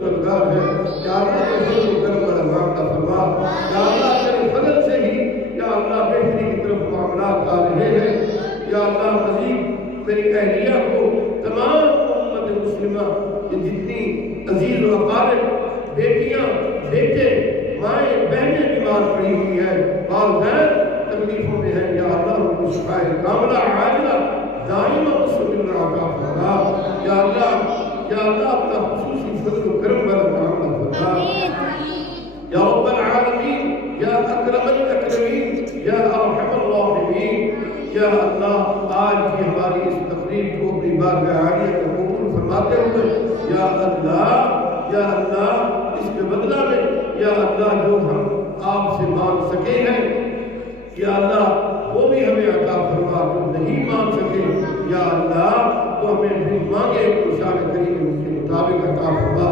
मददगार है। या अल्लाह तेरे फजल करम वाला मामला फरमा। या अल्लाह तेरे फजल से ही या अल्लाह बेहतरी की तरफ मामलात आ रहे हैं। या अल्लाह मजीद मेरी अहलिया को तमाम उम्मत मुस्लिमा ये जितनी अजीज व अकारिब बेटियां बेटे माएँ बहनें बीमार पड़ी हुई है, वालिदैन तकलीफों में है, या अल्लाह उनको शिफाए कामिला आजिला दाइमा मुस्तमिल अता फरमा। या अल्लाह अपना खुसूसी फज़ल करम वाला मामला फरमा। या रब्बल आलमीन, या अकरमल अकरमीन, या अरहमर राहिमीन। या अल्लाह आज की हमारी इस तकरीर को अपनी बारगाह आलिया में कबूल फरमाते हुए या अल्लाह इसके बदला में या अल्लाह जो हम आपसे मांग सके हैं या अल्लाह वो भी हमें अता फरमा। जो नहीं मांग सके या अल्लाह वो हमें भी मांगे तो शान करीम के मुताबिक अता फरमा।